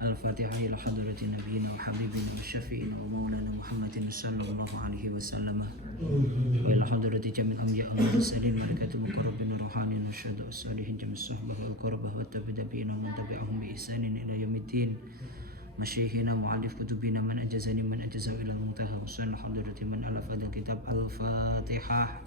Al-Fatihah ila hadrati nabiyina wa habibina wa syafi'ina wa maulana Muhammadin sallallahu alaihi wasallam wa ila hadrati jamil anbiya wal mursalin malaikatul muqarrabin ruhanin wa syuhada as-salihin jamis sahbah wal qurabah wa tabi'ina man tabi'ahum bi ihsanin ila yaumiddin masyayikhina mu'allif kutubina man ajazani man ajaza ila muntaha wa sunna hadrati man alafa kitab Al-Fatihah.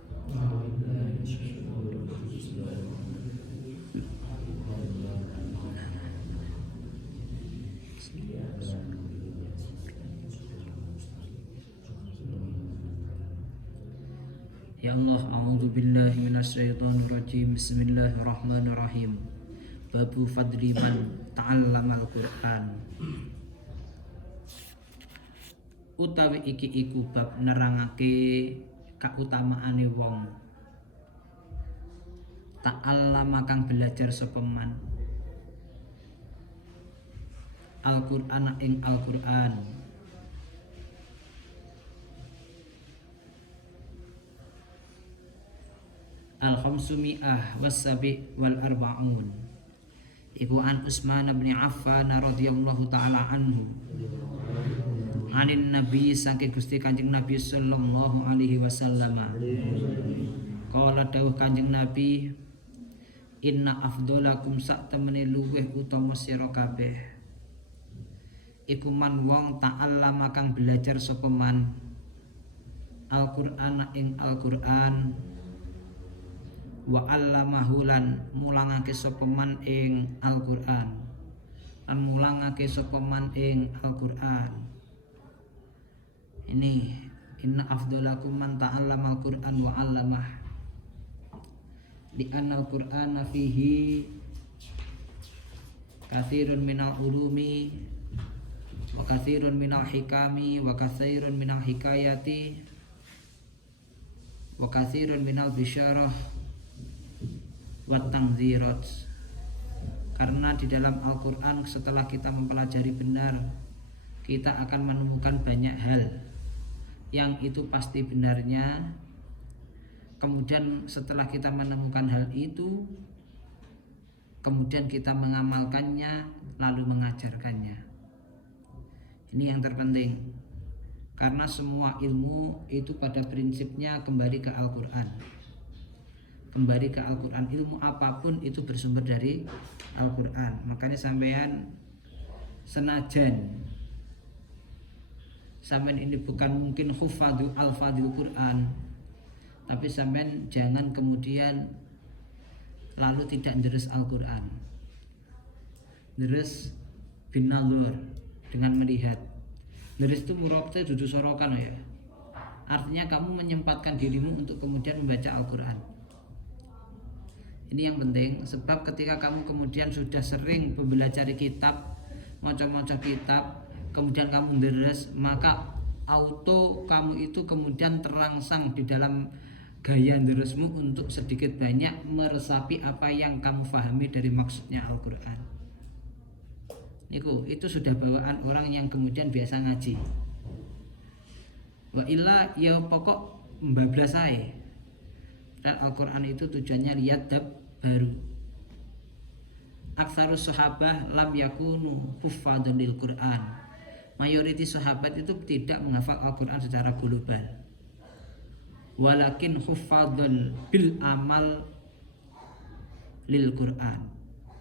Ya Allah, a'udzu billahi minasyaitonir rajim. Bismillahirrahmanirrahim. Babu fadli man ta'allamal Qur'an. Utawi iki iku bab nerangake kautamaane wong ta'allama kang belajar sapa man Al-Qur'an ing Al-Qur'an. Al-khamsumi'ah was-sabi' wal arba'un. Iku an Utsman bin Affan radhiyallahu taala anhu. Anin Nabi saking Gusti Kanjeng Nabi sallallahu alaihi wasallam. Qala dawuh Kanjeng Nabi, inna afdhalakum sak temene luweh utama sira kabeh. Iku man wong ta'allama kang belajar sapa man Al-Qur'an ing Al-Qur'an. Wa allamahu lan mulangake sapa man ing Al-Qur'an. Lan mulangake sapa man ing Al-Qur'an. Ini inna afdalakum man ta'allama Al-Qur'an wa 'allamah. Li anna Al-Qur'ana fihi katsirun minal ulumi wa katsirun minal hikami wa katsirun minal hikayati wa katsirun minal bisyarah watangzirat. Karena di dalam Al-Quran setelah kita mempelajari benar, kita akan menemukan banyak hal yang itu pasti benarnya. Kemudian setelah kita menemukan hal itu, kemudian kita mengamalkannya lalu mengajarkannya. Ini yang terpenting, karena semua ilmu itu pada prinsipnya kembali ke Al-Quran. Kembali ke Al-Quran, ilmu apapun itu bersumber dari Al-Quran. Makanya sampean senajan sampean ini bukan mungkin hufadul al-fadil Quran, tapi sampean jangan kemudian lalu tidak deres Al-Quran. Deres binazar, dengan melihat. Deres itu murabta dudu sorokan ya. Artinya kamu menyempatkan dirimu untuk kemudian membaca Al-Quran. Ini yang penting, sebab ketika kamu kemudian sudah sering belajar kitab, maca-maca kitab, kemudian kamu deres, maka auto kamu itu kemudian terangsang di dalam gaya deresmu untuk sedikit banyak meresapi apa yang kamu fahami dari maksudnya Al-Quran. Itu sudah bawaan orang yang kemudian biasa ngaji. Wa illa ya pokok mbablas ae. Dan Al-Quran itu tujuannya liadab baru. Aktsarus sahabah lam yakunu huffadan lil Quran. Mayoritas sahabat itu tidak menghafal Al-Quran secara global. Walakin huffadan bil amal lil Quran.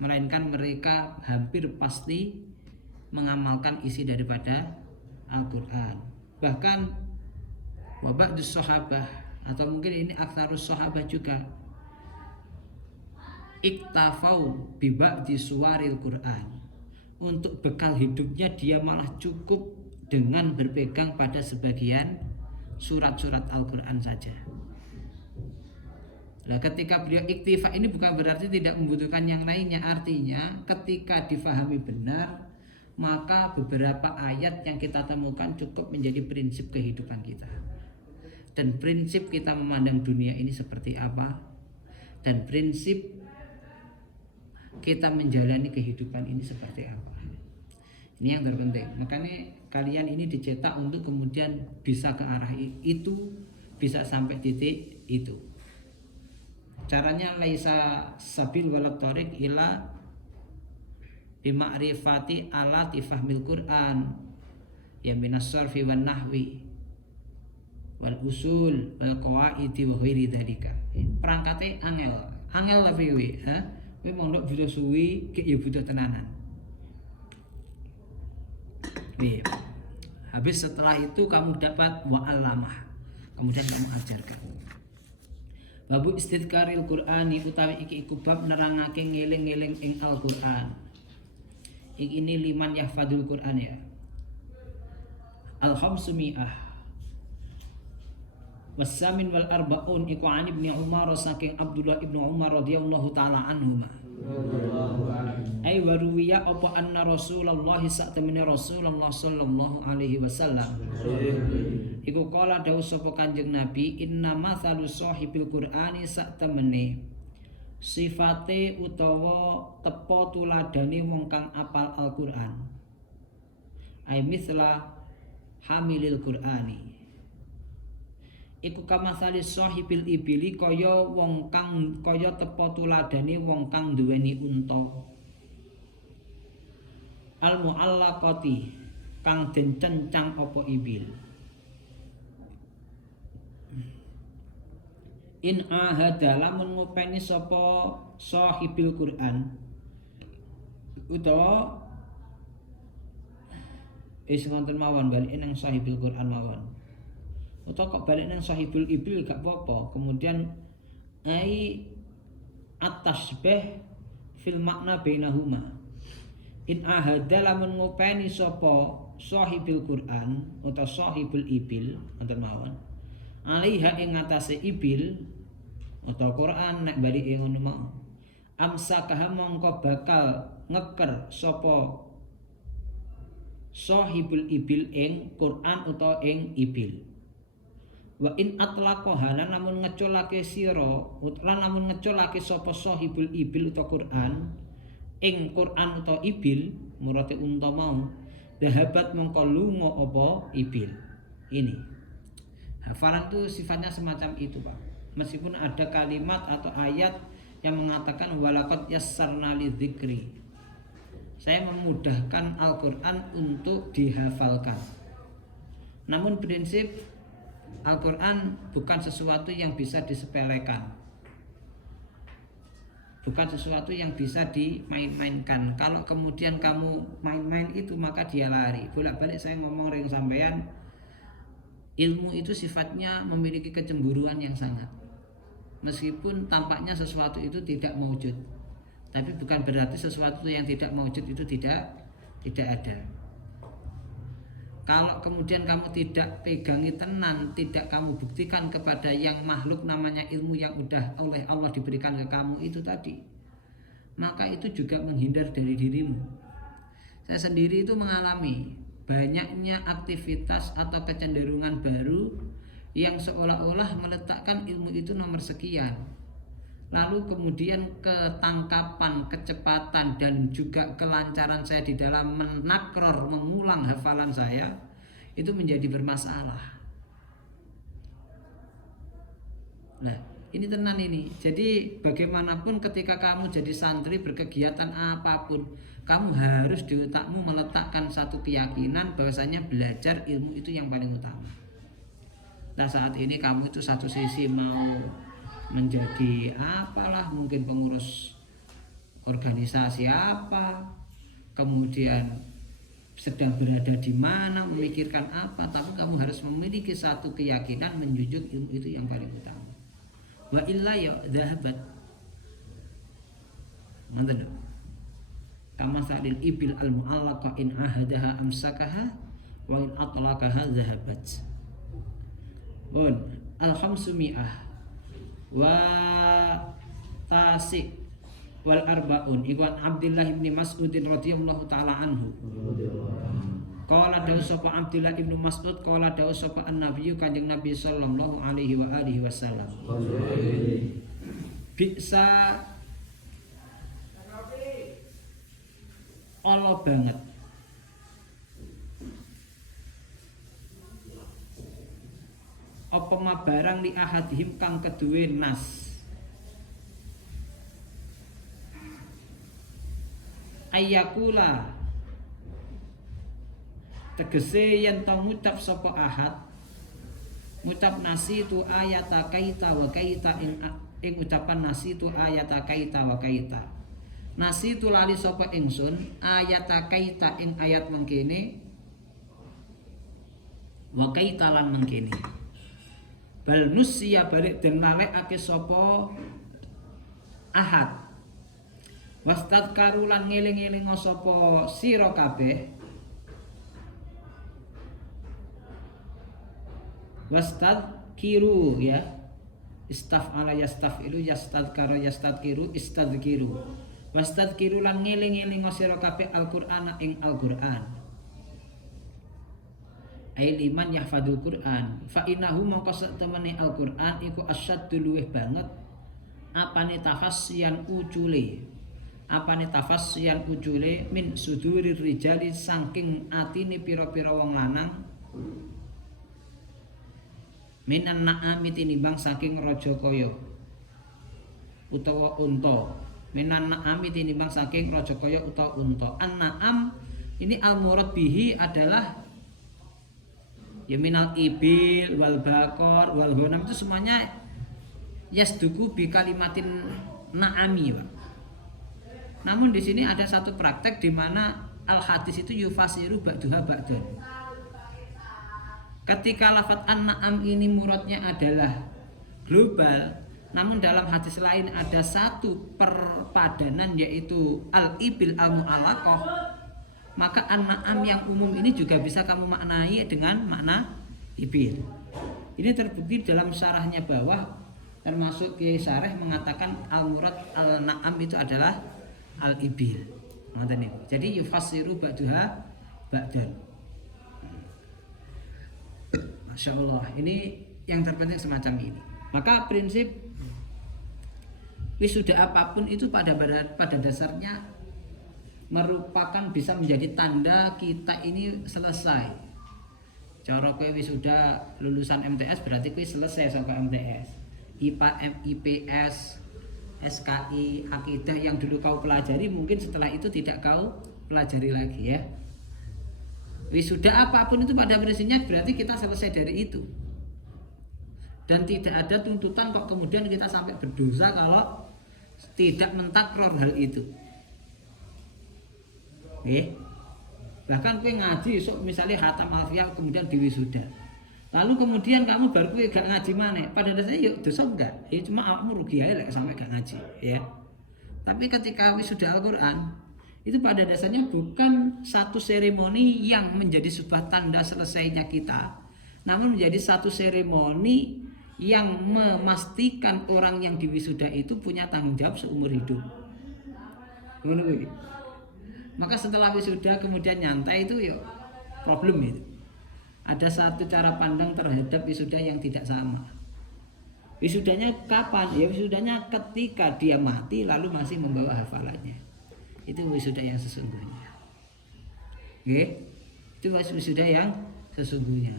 Melainkan mereka hampir pasti mengamalkan isi daripada Al-Quran. Bahkan wabadus sahabah, atau mungkin ini aktsarus sahabah juga, iktafau biba'di suwaril Quran. Untuk bekal hidupnya dia malah cukup dengan berpegang pada sebagian surat-surat Al-Quran saja. Nah, ketika beliau iktifa ini bukan berarti tidak membutuhkan yang lainnya. Artinya ketika difahami benar, maka beberapa ayat yang kita temukan cukup menjadi prinsip kehidupan kita. Dan prinsip kita memandang dunia ini seperti apa, dan prinsip kita menjalani kehidupan ini seperti apa. Ini yang terpenting. Makanya kalian ini dicetak untuk kemudian bisa ke arah itu, bisa sampai titik itu. Caranya laisa sabil walad thariq ila bi ma'rifati alati fahmil Qur'an ya minas sarfi wan nahwi wal usul wal qawaidi wa ghairi dzalika. Perangkate angel tapi kowe kowe mondok butuh suwi ki ya butuh tenanan. Habis setelah itu kamu dapat wa'alamah, kemudian kamu ajarkan. Babu istidkaril Qur'ani utawi iki iku bab nerangake ngeling-eling ing Al-Qur'an. Iki ini liman yahfadul Qur'an ya. Al-khamsumi'ah wasamin wal arba'un iku an ibni Umar saking Abdullah ibnu Umar radhiyallahu taala anhuma. Ai waruwiya apa anna Rasulullah sa'tamina Rasulullah sallallahu alaihi wasallam iku kala dawuh sapa Kanjeng Nabi inna mathalu sahibil Qur'ani sa'tamene sifate utawa tepo tuladane wong kang apal Al-Qur'an ai misla hamilil Qur'ani iku kamathali sahibil ibili kaya wong kang kaya tepo tuladane wong kang duweni unta al muallaqati kang den cencang apa ibil in ahada lamun ngopeni sapa sahibil Qur'an utawa ngonten mawon balik nang sahibil Qur'an mawon atau kok balik nang sahibul ibil gak apa-apa. Kemudian ai at-tasbih fil makna bainahuma in ahada lamun ngopeni sapa sahibul Quran atau sahibul ibil wonten mawon alaiha ing atase ibil atau Quran nek balik ngono mau amsakah mongko bakal ngeker sapa sahibul ibil ing Quran utawa ing ibil. Wa in atlaqaha namun ngeculake sira utawa namun ngeculake sapa sahibul ibil utawa Quran ing Quran utawa ibil murate unta mau dahabat mongko lunga apa ibil. Ini hafalan itu sifatnya semacam itu Pak. Meskipun ada kalimat atau ayat yang mengatakan walaqad yassarna lidzikri, saya memudahkan Al-Quran untuk dihafalkan. Namun prinsip Al-Quran bukan sesuatu yang bisa disepelekan, bukan sesuatu yang bisa dimain-mainkan. Kalau kemudian kamu main-main itu maka dia lari. Bolak-balik saya ngomong ring sampean, ilmu itu sifatnya memiliki kecemburuan yang sangat. Meskipun tampaknya sesuatu itu tidak mewujud, tapi bukan berarti sesuatu yang tidak mewujud itu tidak ada. Kalau kemudian kamu tidak pegangi tenan, tidak kamu buktikan kepada yang makhluk namanya ilmu yang udah oleh Allah diberikan ke kamu itu tadi, maka itu juga menghindar dari dirimu. Saya sendiri itu mengalami banyaknya aktivitas atau kecenderungan baru yang seolah-olah meletakkan ilmu itu nomor sekian. Lalu kemudian ketangkapan, kecepatan dan juga kelancaran saya di dalam menakror, mengulang hafalan saya itu menjadi bermasalah. Nah, ini tenan ini. Jadi bagaimanapun ketika kamu jadi santri berkegiatan apapun, kamu harus di otakmu meletakkan satu keyakinan bahwasanya belajar ilmu itu yang paling utama. Nah, saat ini kamu itu satu sisi mau menjadi apalah, mungkin pengurus organisasi apa, kemudian sedang berada di mana, memikirkan apa, tapi kamu harus memiliki satu keyakinan menjunjung ilmu itu yang paling utama. Wa illa ya dhahabat. Manten. Kama sa'il ibil al mu'allaqa in ahadaha amsakaha wa in atlaqaha dhahabat. Al khamsumi'ah wa tasik wal arbaun iwan Abdullah bin Mas'ud radhiyallahu taala anhu. Qala dawu sapa Abdullah bin Mas'ud qala dawu sapa an-nabiy kanjeng Nabi sallallahu alaihi wa alihi wasallam. Bisa Allah banget apa ma barang li ahadihim kang keduwe nas Ayyakula tegese yen to ngucap sapa ahad ngucap nasitu ayata kaita wa kaita ing ucapan nasitu ayata kaita wa kaita. Nasitu lali sapa ingsun ayata kaita ing ayat mengkene wa kaita lan mengkene. Bal nusiya balik den lalekake sapa ahad. Wastadkaru lan ngeling-eling sapa sira kabeh. Wastadkiru ya. Istaf'ala yastafilu yastadkara yastadkiru istadkiru. Wastadkiru lan ngeling-eling sira kabeh Al-Qur'an ing Al-Qur'an. Ai liman yahfadzul Qur'an fa innahu mongko satemene Al-Qur'an iku asyaddu luweh banget apane tafassiyan ucule min sudurir rijali saking atine pira-pira wong lanang minan na'ami tinimbang saking raja kaya utawa unta minan na'ami tinimbang saking raja kaya utawa unta. An-na'am ini al-murad bihi adalah ya minal ibil wal bakor wal ghanam, itu semuanya yasduku bi kalimatin na'ami, Pak. Namun di sini ada satu praktek di mana al hadis itu yufasiru ba'duha ba'dan. Ketika lafaz an-na'am ini muradnya adalah global, namun dalam hadis lain ada satu perpadanan yaitu al-ibil al-mu'allaqah, maka an-na'am yang umum ini juga bisa kamu maknai dengan makna ibil. Ini terbukti dalam syarahnya bawah, termasuk Kiai Syareh mengatakan al-murad al-na'am itu adalah al-ibil. Jadi yufassiru ba'duha ba'dan. Masya Allah, ini yang terpenting semacam ini. Maka prinsip wisuda apapun itu pada dasarnya merupakan bisa menjadi tanda kita ini selesai. Cara kowe wisuda lulusan MTS berarti kowe selesai saka MTS. IPA, IPS, SKI, akidah yang dulu kau pelajari mungkin setelah itu tidak kau pelajari lagi ya. Wisuda apapun itu pada prinsipnya berarti kita selesai dari itu. Dan tidak ada tuntutan kok kemudian kita sampai berdosa kalau tidak mentakror hal itu. Bahkan kowe ngaji sok misalnya khatam alfiyah kemudian diwisuda. Lalu kemudian kamu baru kowe gak ngaji maneh. Pada dasarnya yuk dosa enggak? Ya cuma awakmu rugi ae lek sampai gak ngaji, ya. Tapi ketika wisuda Al-Qur'an itu pada dasarnya bukan satu seremoni yang menjadi sebuah tanda selesainya kita, namun menjadi satu seremoni yang memastikan orang yang diwisuda itu punya tanggung jawab seumur hidup. Ngono kuwi. Maka setelah wisuda kemudian nyantai itu ya problem itu. Ada satu cara pandang terhadap wisuda yang tidak sama. Wisudanya kapan? Ya wisudanya ketika dia mati lalu masih membawa hafalannya. Itu wisuda yang sesungguhnya. Itu wisuda yang sesungguhnya.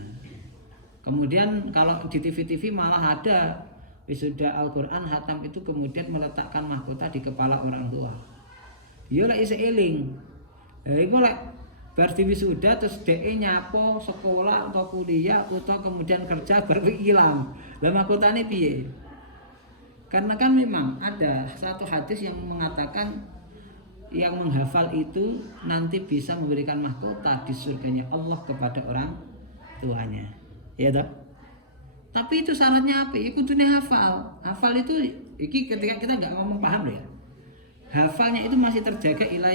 Kemudian kalau di TV-TV malah ada wisuda Al-Qur'an hatam itu kemudian meletakkan mahkota di kepala orang tua. Ya lek isih eling. Iku lek bar wisuda terus dhek nyapo sekolah atau kuliah atau kemudian kerja baru ilang. Lah mahkotane piye? Karena kan memang ada satu hadis yang mengatakan yang menghafal itu nanti bisa memberikan mahkota di surganya Allah kepada orang tuanya. Ya toh? Tapi itu syaratnya apa? Ya kudune hafal. Hafal itu iki ketika kita enggak ngomong paham ya. Hafalnya itu masih terjaga ila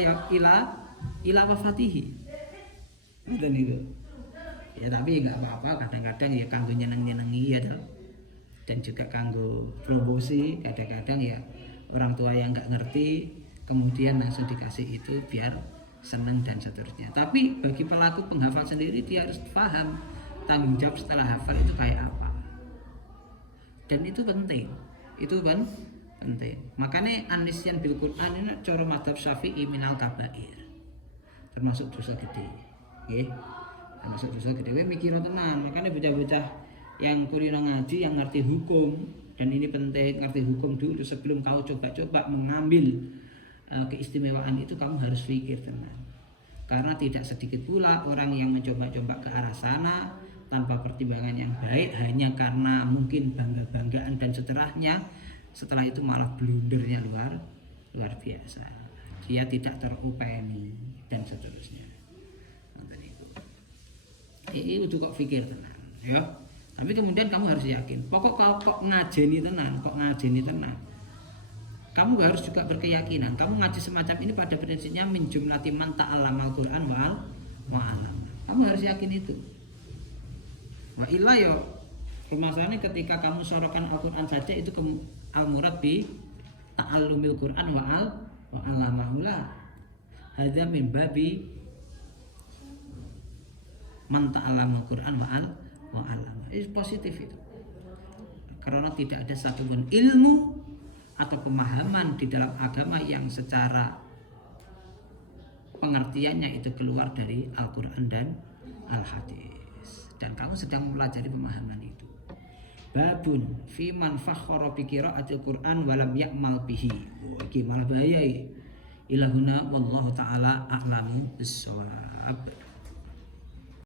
wafatihi. Ngoten niku. Ya tapi enggak apa-apa, kadang-kadang ya kanggo nyeneng-nyenengi ya toh. Dan juga kanggo promosi, kadang-kadang ya orang tua yang enggak ngerti kemudian langsung dikasih itu biar seneng dan seterusnya. Tapi bagi pelaku penghafal sendiri dia harus paham tanggung jawab setelah hafal itu kayak apa. Dan itu penting. Itu kan penting. Makanya anisyan bil Quran ini cara mazhab Syafi'i minal kabair. Termasuk dosa gede. Nggih. Termasuk dosa gede. Kowe mikir tenan, makanya bocah-bocah yang kulino ngaji yang ngerti hukum dan ini penting ngerti hukum dulu sebelum kau coba-coba mengambil keistimewaan itu kamu harus pikir tenang. Karena tidak sedikit pula orang yang mencoba-coba ke arah sana tanpa pertimbangan yang baik hanya karena mungkin bangga-banggaan dan setelahnya. Setelah itu malah blundernya luar biasa. Dia tidak terupeni dan seterusnya. Ini udah kok pikir tenang, ya. Tapi kemudian kamu harus yakin. Pokok kok ngajeni tenang, kamu harus juga berkeyakinan. Kamu ngaji semacam ini pada prinsipnya min jumlati man ta'allamal Qur'an wa alam. Kamu harus yakin itu. Wa illa yo permasalahannya ketika kamu sorokan Al-Qur'an saja itu al-murad bi ta'allumil Qur'an wa alamahula. Hadza min babi man ta'allamal Qur'an wa alam. Itu positif itu. Karena tidak ada satupun ilmu atau pemahaman di dalam agama yang secara pengertiannya itu keluar dari Al-Quran dan Al-Hadis. Dan kamu sedang mempelajari pemahaman itu. Babun fi man fakhara bi qira'atil Qur'an wa lam ya'mal bihi. Oh, iki malah bahaya iki. Ilahuna wallahu taala a'lamu bissawab.